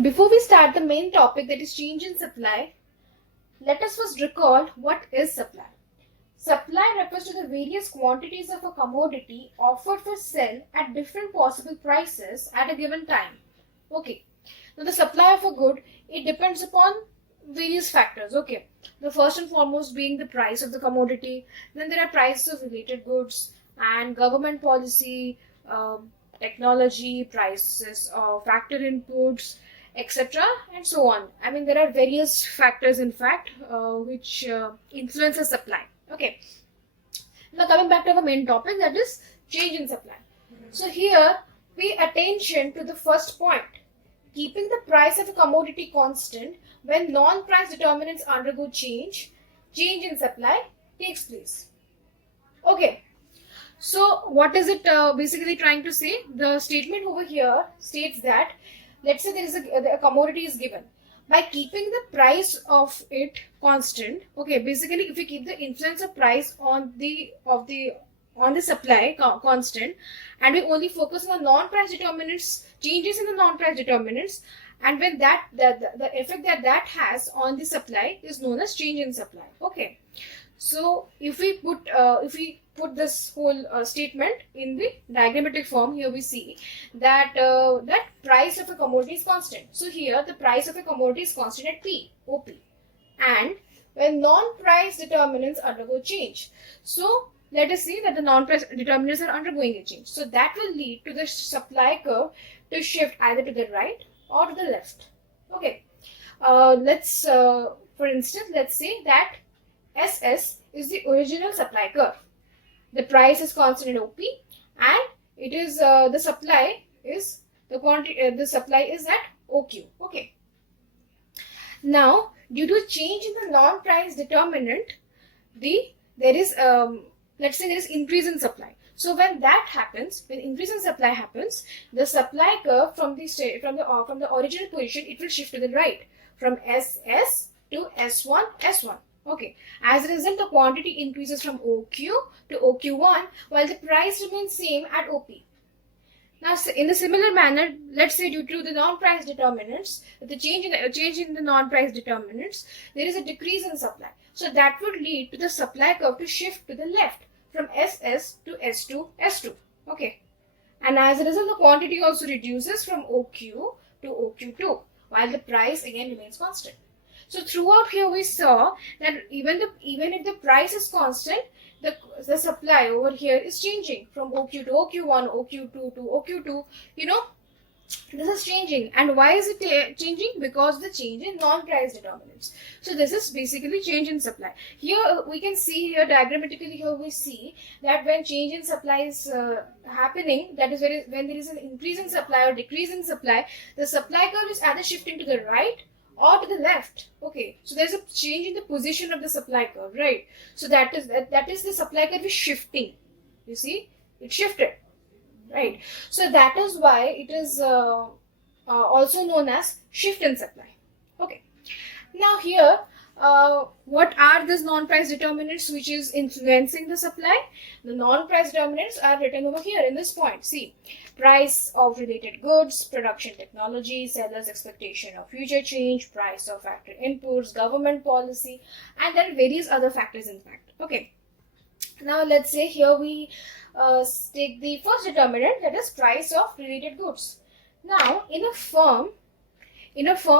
Before we start the main topic, that is change in supply, let us first recall what is supply. Supply refers to the various quantities of a commodity offered for sale at different possible prices at a given time. Okay. Now the supply of a good, it depends upon various factors. Okay. The first and foremost being the price of the commodity. Then there are prices of related goods and government policy, technology, prices of factor inputs, etc. and so on. I mean, there are various factors, in fact, which influence the supply. Okay. Now coming back to our main topic, that is change in supply. So here, pay attention to the first point. Keeping the price of a commodity constant when non-price determinants undergo change in supply takes place. Okay. So what is it basically trying to say? The statement over here states that, let's say there is a commodity is given. By keeping the price of it constant, okay, basically if we keep the influence of price on the supply constant, and we only focus on the non-price determinants, changes in the non-price determinants, and when that the effect that has on the supply is known as change in supply. Okay, so if we put this whole statement in the diagrammatic form, here we see that that price of a commodity is constant. So here the price of a commodity is constant at P, OP, and when non-price determinants undergo change. So let us see that the non-price determinants are undergoing a change. So that will lead to the supply curve to shift either to the right or to the left. Okay, let's for instance, let's say that SS is the original supply curve. The price is constant in OP, and it is the supply is the quantity. The supply is at OQ. Okay. Now, due to change in the non-price determinant, there is let's say there is increase in supply. So when that happens, when increase in supply happens, the supply curve from the original position, it will shift to the right from SS to S1 S1. Okay. As a result, the quantity increases from OQ to OQ1 while the price remains same at OP. Now, in a similar manner, let's say due to the non-price determinants, the change in the non-price determinants, there is a decrease in supply. So that would lead to the supply curve to shift to the left from SS to S2 S2. Okay. And as a result, the quantity also reduces from OQ to OQ2 while the price again remains constant. So throughout here we saw that even if the price is constant, the supply over here is changing from OQ to OQ1, OQ2 to OQ2. You know, this is changing. And why is it changing? Because the change in non-price determinants. So this is basically change in supply. Here we can see here diagrammatically, here we see that when change in supply is happening, that is when there is an increase in supply or decrease in supply, the supply curve is either shifting to the right or to the left. Okay, so there's a change in the position of the supply curve, right? So that is the supply curve is shifting. You see, it shifted, right? So that is why it is also known as shift in supply. Okay, now here what are these non-price determinants which is influencing the supply? The non-price determinants are written over here in this point. See, price of related goods, production technology, seller's expectation of future change, price of factor inputs, government policy, and there are various other factors in fact. Okay. Now let's say here we take the first determinant, that is price of related goods. Now in a firm,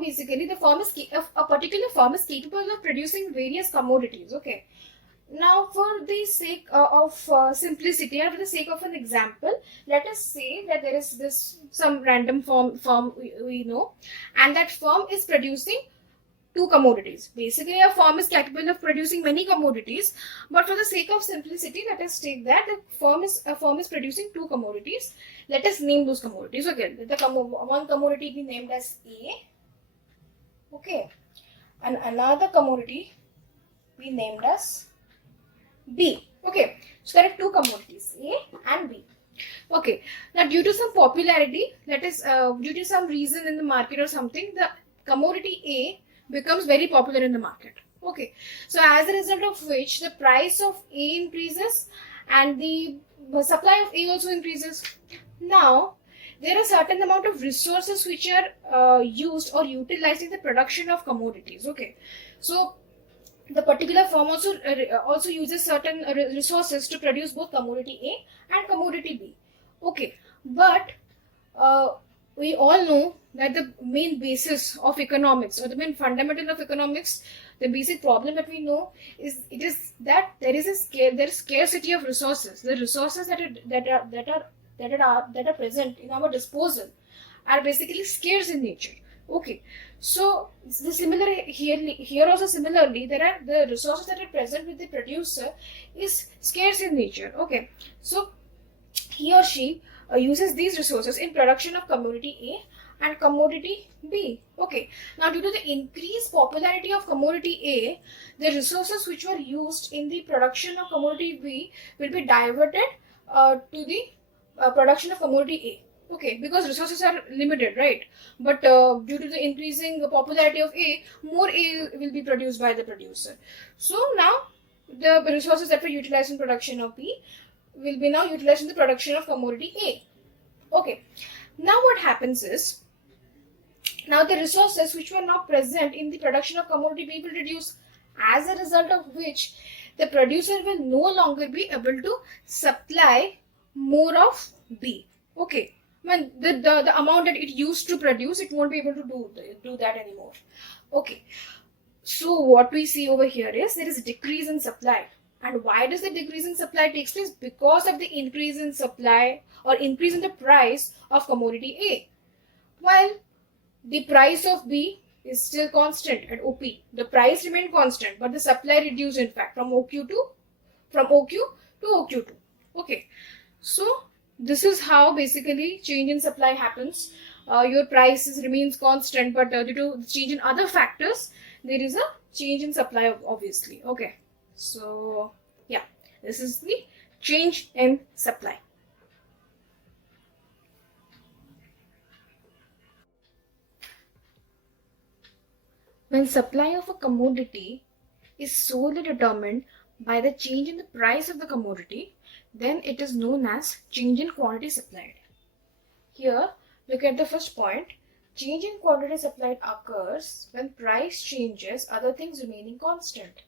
basically the firm is a particular firm is capable of producing various commodities. Okay. Now for the sake of simplicity and for the sake of an example, let us say that there is some random firm we know, and that firm is producing two commodities. Basically a firm is capable of producing many commodities, but for the sake of simplicity, let us take that a firm is producing two commodities. Let us name those commodities. Okay, one commodity be named as A, okay, and another commodity be named as B. Okay, so there are two commodities, A and B. Okay, now due to some popularity, due to some reason in the market or something, the commodity A becomes very popular in the market. Okay, so as a result of which the price of A increases and the supply of A also increases. Now, there are certain amount of resources which are used or utilized in the production of commodities. Okay, so the particular firm also uses certain resources to produce both commodity A and commodity B. Okay, but uh, we all know that the main basis of economics, or the main fundamental of economics, the basic problem that we know is that there is scarcity of resources. The resources that are present in our disposal are basically scarce in nature. Okay, so the similar here also similarly, there are the resources that are present with the producer is scarce in nature. Okay, so he or she uses these resources in production of commodity A and commodity B. Okay, now due to the increased popularity of commodity A, the resources which were used in the production of commodity B will be diverted to the production of commodity A. Okay, because resources are limited, right? But due to the increasing popularity of A, more A will be produced by the producer. So now the resources that were utilized in production of B will be now utilized in the production of commodity A. Okay, now what happens is, now the resources which were not present in the production of commodity B will reduce, as a result of which the producer will no longer be able to supply more of B. Okay, when the amount that it used to produce, it won't be able to do that anymore. Okay, so what we see over here is there is a decrease in supply. And why does the decrease in supply takes place? Because of the increase in supply or increase in the price of commodity A. While the price of B is still constant at OP. The price remained constant, but the supply reduced, in fact, from OQ to OQ2. Okay, so this is how basically change in supply happens. Your prices remains constant, but due to the change in other factors, there is a change in supply, obviously. Okay, so yeah, this is the change in supply. When supply of a commodity is solely determined by the change in the price of the commodity, then it is known as change in quantity supplied. Here, look at the first point. Change in quantity supplied occurs when price changes, other things remaining constant.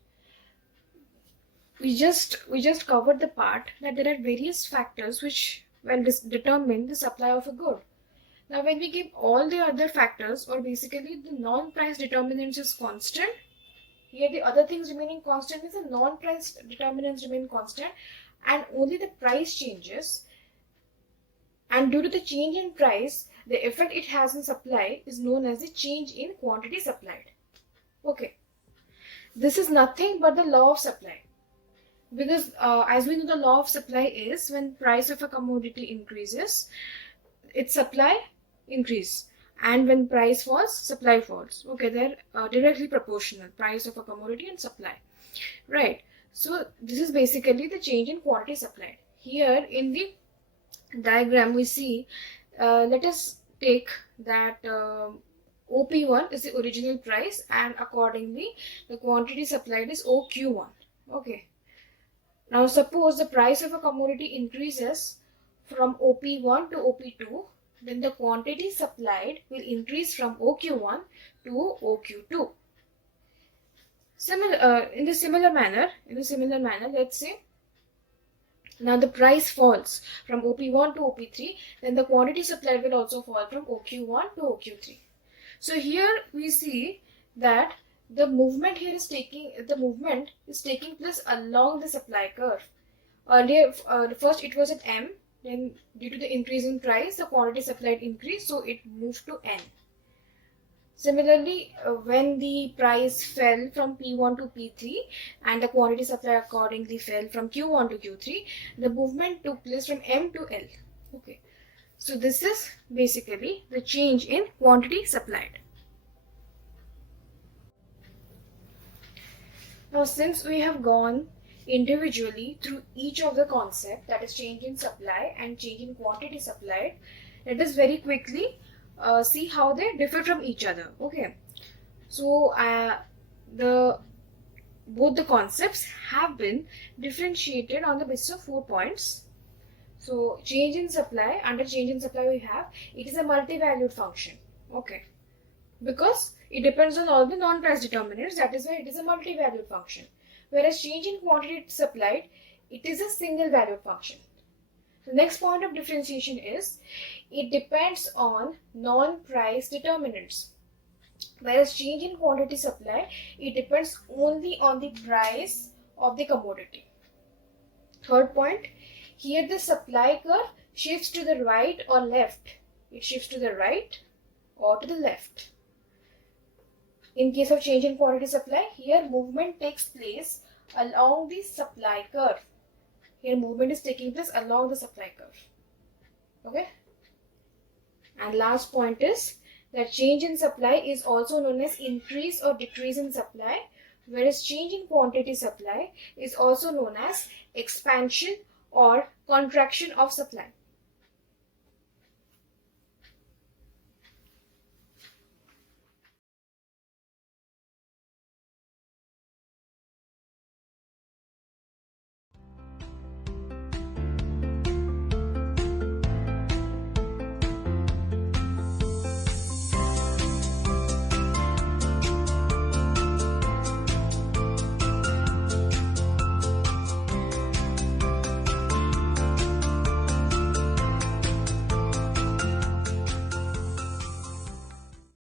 We just covered the part that there are various factors which will determine the supply of a good. Now, when we give all the other factors, or basically the non-price determinants is constant, here the other things remaining constant is the non-price determinants remain constant, and only the price changes. And due to the change in price, the effect it has on supply is known as the change in quantity supplied. Okay, this is nothing but the law of supply. Because as we know, the law of supply is when price of a commodity increases, its supply increase, and when price falls, supply falls. Okay, they're directly proportional, price of a commodity and supply, right? So this is basically the change in quantity supplied. Here in the diagram we see, let us take that OP1 is the original price, and accordingly the quantity supplied is OQ1. Okay, now suppose the price of a commodity increases from OP1 to OP2, then the quantity supplied will increase from OQ1 to OQ2. In the similar manner, let's say now the price falls from OP1 to OP3, then the quantity supplied will also fall from OQ1 to OQ3. So here we see that the movement is taking place along the supply curve. Earlier, first it was at M. Then due to the increase in price, the quantity supplied increased, so it moved to N. Similarly, when the price fell from P1 to P3 and the quantity supply accordingly fell from Q1 to Q3, the movement took place from M to L. Okay, so this is basically the change in quantity supplied. Now, since we have gone individually through each of the concept, that is change in supply and change in quantity supplied, let us very quickly see how they differ from each other. Okay, so the both the concepts have been differentiated on the basis of 4 points. So change in supply, under change in supply we have, it is a multi-valued function. Okay. Because it depends on all the non-price determinants, that is why it is a multi-valued function. Whereas change in quantity supplied, it is a single valued function. The next point of differentiation is, it depends on non-price determinants. Whereas change in quantity supply, it depends only on the price of the commodity. Third point, here the supply curve shifts to the right or left. It shifts to the right or to the left. In case of change in quantity supply, here movement takes place along the supply curve. Here movement is taking place along the supply curve. Okay. And last point is that change in supply is also known as increase or decrease in supply, whereas change in quantity supply is also known as expansion or contraction of supply.